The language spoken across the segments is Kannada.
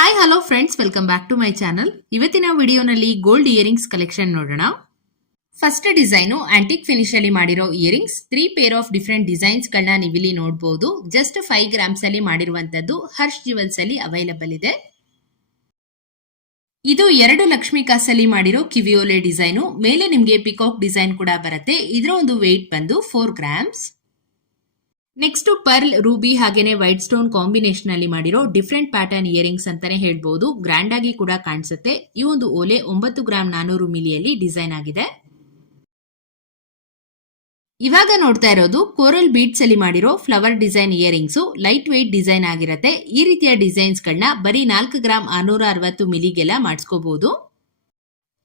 Hi hello friends welcome back to my channel ಇವತ್ತಿನ ವಿಡಿಯೋನಲ್ಲಿ ಗೋಲ್ಡ್ ಇಯರಿಂಗ್ಸ್ ಕಲೆಕ್ಷನ್ ನೋಡೋಣ. ಫಸ್ಟ್ ಡಿಸೈನು ಆಂಟಿಕ್ ಫಿನಿಶ್ ಅಲ್ಲಿ ಮಾಡಿರೋ earrings three pair of different designs ಗಳನ್ನ ನೀವಿಲ್ಲಿ ನೋಡಬಹುದು ಜಸ್ಟ್ ಫೈವ್ ಗ್ರಾಮ್ಸ್ ಅಲ್ಲಿ ಮಾಡಿರುವಂತದ್ದು ಹರ್ಷ್ ಜ್ಯುವೆಲ್ಸ್ ಅಲ್ಲಿ ಅವೈಲಬಲ್ ಇದೆ. ಇದು ಎರಡು ಲಕ್ಷ್ಮಿ ಕಾಸಲ್ಲಿ ಮಾಡಿರೋ ಕಿವಿಯೋಲೆ ಡಿಸೈನು ಮೇಲೆ ನಿಮಗೆ ಪಿಕಾಕ್ ಡಿಸೈನ್ ಕೂಡ ಬರುತ್ತೆ. ಇದರ ಒಂದು ವೆಯ್ಟ್ ಬಂದು four grams next pearl ruby ಹಾಗೇನೆ ವೈಟ್ ಸ್ಟೋನ್ ಕಾಂಬಿನೇಷನ್ ಅಲ್ಲಿ ಮಾಡಿರೋ ಡಿಫ್ರೆಂಟ್ ಪ್ಯಾಟರ್ನ್ ಇಯರಿಂಗ್ಸ್ ಅಂತಾನೆ ಹೇಳ್ಬಹುದು ಗ್ರ್ಯಾಂಡ್ ಆಗಿ ಕೂಡ ಕಾಣಿಸುತ್ತೆ. ಈ ಒಂದು ಓಲೆ ಒಂಬತ್ತು ಗ್ರಾಮ್ ನಾನೂರು ಮಿಲಿಯಲ್ಲಿ ಡಿಸೈನ್ ಆಗಿದೆ. ಇವಾಗ ನೋಡ್ತಾ ಇರೋದು ಕೋರಲ್ ಬೀಟ್ಸ್ ಅಲ್ಲಿ ಮಾಡಿರೋ flower design earrings light white design ಆಗಿರುತ್ತೆ. ಈ ರೀತಿಯ ಡಿಸೈನ್ಸ್ ಗಳನ್ನ ಬರೀ ನಾಲ್ಕು ಗ್ರಾಮ್ ಆರ್ನೂರ ಅರವತ್ತು ಮಿಲಿಗೆಲ್ಲ ಮಾಡಿಸ್ಕೋಬಹುದು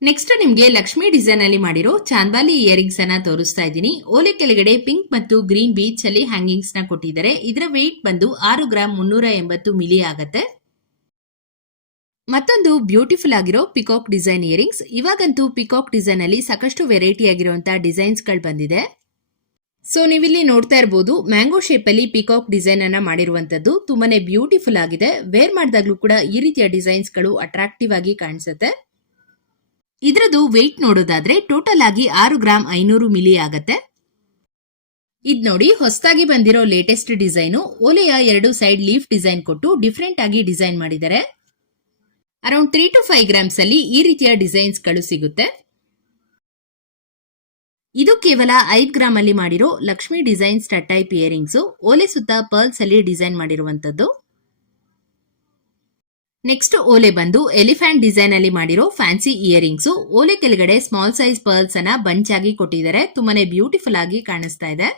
ನೆಕ್ಸ್ಟ್ ನಿಮ್ಗೆ ಲಕ್ಷ್ಮಿ ಡಿಸೈನ್ ಅಲ್ಲಿ ಮಾಡಿರೋ ಚಾಂದಾಲಿ ಇಯರಿಂಗ್ಸ್ ಅನ್ನ ತೋರಿಸ್ತಾ ಇದ್ದೀನಿ. ಓಲೆ ಕೆಳಗಡೆ ಪಿಂಕ್ ಮತ್ತು ಗ್ರೀನ್ ಬೀಚ್ ಅಲ್ಲಿ ಹ್ಯಾಂಗಿಂಗ್ಸ್ನ ಕೊಟ್ಟಿದ್ದಾರೆ. ಇದರ ವೆಯ್ಟ್ ಬಂದು ಆರು ಗ್ರಾಮ್ ಮುನ್ನೂರ ಎಂಬತ್ತು ಮಿಲಿ ಆಗತ್ತೆ. ಮತ್ತೊಂದು ಬ್ಯೂಟಿಫುಲ್ ಆಗಿರೋ ಪಿಕಾಕ್ ಡಿಸೈನ್ ಇಯರಿಂಗ್ಸ್ ಇವಾಗಂತೂ ಪಿಕಾಕ್ ಡಿಸೈನ್ ಅಲ್ಲಿ ಸಾಕಷ್ಟು ವೆರೈಟಿ ಆಗಿರುವಂತಹ ಡಿಸೈನ್ಸ್ಗಳು ಬಂದಿದೆ. ಸೊ ನೀವಿಲ್ಲಿ ನೋಡ್ತಾ ಇರಬಹುದು ಮ್ಯಾಂಗೋ ಶೇಪ್ ಅಲ್ಲಿ ಪಿಕಾಕ್ ಡಿಸೈನ್ ಅನ್ನ ಮಾಡಿರುವಂತದ್ದು ತುಂಬಾನೇ ಬ್ಯೂಟಿಫುಲ್ ಆಗಿದೆ. ವೇರ್ ಮಾಡಿದಾಗ್ಲೂ ಕೂಡ ಈ ರೀತಿಯ ಡಿಸೈನ್ಸ್ಗಳು ಅಟ್ರಾಕ್ಟಿವ್ ಆಗಿ ಕಾಣಿಸುತ್ತೆ. ಇದರದು ವೆಯ್ಟ್ ನೋಡೋದಾದ್ರೆ ಟೋಟಲ್ ಆಗಿ ಆರು ಗ್ರಾಮ್ ಐನೂರು ಮಿಲಿ ಆಗತ್ತೆ. ಇದ್ ನೋಡಿ ಹೊಸದಾಗಿ ಬಂದಿರೋ ಲೇಟೆಸ್ಟ್ ಡಿಸೈನು ಓಲೆಯ ಎರಡು ಸೈಡ್ ಲೀಫ್ ಡಿಸೈನ್ ಕೊಟ್ಟು ಡಿಫ್ರೆಂಟ್ ಆಗಿ ಡಿಸೈನ್ ಮಾಡಿದ್ದಾರೆ around three to five grams ಅಲ್ಲಿ ಈ ರೀತಿಯ ಡಿಸೈನ್ಸ್ಗಳು ಸಿಗುತ್ತೆ. ಇದು ಕೇವಲ ಐದು ಗ್ರಾಮ್ ಅಲ್ಲಿ ಮಾಡಿರೋ ಲಕ್ಷ್ಮಿ ಡಿಸೈನ್ಸ್ ಸ್ಟಡ್ ಪಿಯರಿಂಗ್ಸ್ ಓಲೆ ಸುತ್ತ ಪರ್ಲ್ಸ್ ಅಲ್ಲಿ ಡಿಸೈನ್ ಮಾಡಿರುವಂತದ್ದು. ನೆಕ್ಸ್ಟ್ ಓಲೆ ಬಂದು ಎಲಿಫೆಂಟ್ ಡಿಸೈನ್ ಅಲ್ಲಿ ಮಾಡಿರೋ ಫ್ಯಾನ್ಸಿ ಇಯರಿಂಗ್ಸ್ ಓಲೆ ಕೆಳಗಡೆ ಸ್ಮಾಲ್ ಸೈಜ್ ಪರ್ಲ್ಸ್ ಅನ್ನ ಬಂಚ್ ಆಗಿ ಕೊಟ್ಟಿದ್ದಾರೆ. ತುಂಬಾನೇ ಬ್ಯೂಟಿಫುಲ್ ಆಗಿ ಕಾಣಿಸ್ತಾ ಇದೆ.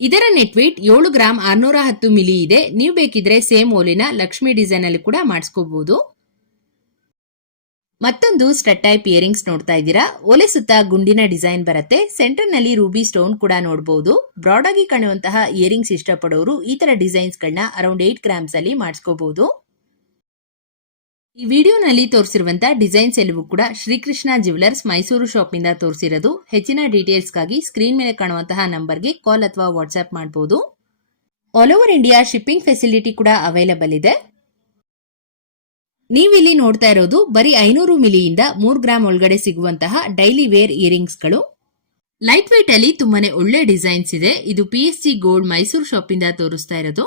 ಇದರ ನೆಟ್ವೀಟ್ ಏಳು ಗ್ರಾಮ್ ಆರ್ನೂರ ಹತ್ತು ಮಿಲಿ ಇದೆ. ನೀವು ಬೇಕಿದ್ರೆ ಸೇಮ್ ಓಲಿನ ಲಕ್ಷ್ಮಿ ಡಿಸೈನ್ ಅಲ್ಲಿ ಕೂಡ ಮಾಡಿಸ್ಕೋಬಹುದು ಮತ್ತೊಂದು ಸ್ಟಡ್ ಟೈಪ್ ಇಯರಿಂಗ್ಸ್ ನೋಡ್ತಾ ಇದ್ದೀರಾ. ಓಲೆ ಸುತ್ತ ಗುಂಡಿನ ಡಿಸೈನ್ ಬರುತ್ತೆ. ಸೆಂಟರ್ನಲ್ಲಿ ರೂಬಿ ಸ್ಟೋನ್ ಕೂಡ ನೋಡಬಹುದು ಬ್ರಾಡ್ ಆಗಿ ಕಾಣುವಂತಹ ಇಯರಿಂಗ್ಸ್ ಇಷ್ಟಪಡೋರು ಈ ತರ ಡಿಸೈನ್ಸ್ ಗಳನ್ನ ಅರೌಂಡ್ ಏಟ್ ಗ್ರಾಮ್ಸ್ ಅಲ್ಲಿ ಮಾಡಿಸ್ಕೋಬಹುದು ಈ ವಿಡಿಯೋನಲ್ಲಿ ತೋರಿಸಿರುವಂತಹ ಡಿಸೈನ್ಸ್ ಎಲ್ಲವೂ ಕೂಡ ಶ್ರೀಕೃಷ್ಣ ಜ್ಯುವೆಲರ್ಸ್ ಮೈಸೂರು ಶಾಪ್ ಇಂದ ತೋರಿಸಿರೋದು. ಹೆಚ್ಚಿನ ಡೀಟೇಲ್ಸ್ಗಾಗಿ ಸ್ಕ್ರೀನ್ ಮೇಲೆ ಕಾಣುವಂತಹ ನಂಬರ್ಗೆ ಕಾಲ್ ಅಥವಾ ವಾಟ್ಸ್ಆಪ್ ಮಾಡಬಹುದು all over India shipping facility ಕೂಡ ಅವೈಲಬಲ್ ಇದೆ. ನೀವಿಲ್ಲಿ ನೋಡ್ತಾ ಇರೋದು ಬರೀ ಐನೂರು ಮಿಲಿಯಿಂದ ಮೂರ್ ಗ್ರಾಮ್ ಒಳಗಡೆ ಸಿಗುವಂತಹ ಡೈಲಿ ವೇರ್ ಇಯರಿಂಗ್ಸ್ಗಳು ಲೈಟ್ ವೇಟ್ ಅಲ್ಲಿ ತುಂಬಾನೇ ಒಳ್ಳೆ ಡಿಸೈನ್ಸ್ ಇದೆ. ಇದು P S gold Mysuru shop ಇಂದ ತೋರಿಸ್ತಾ ಇರೋದು.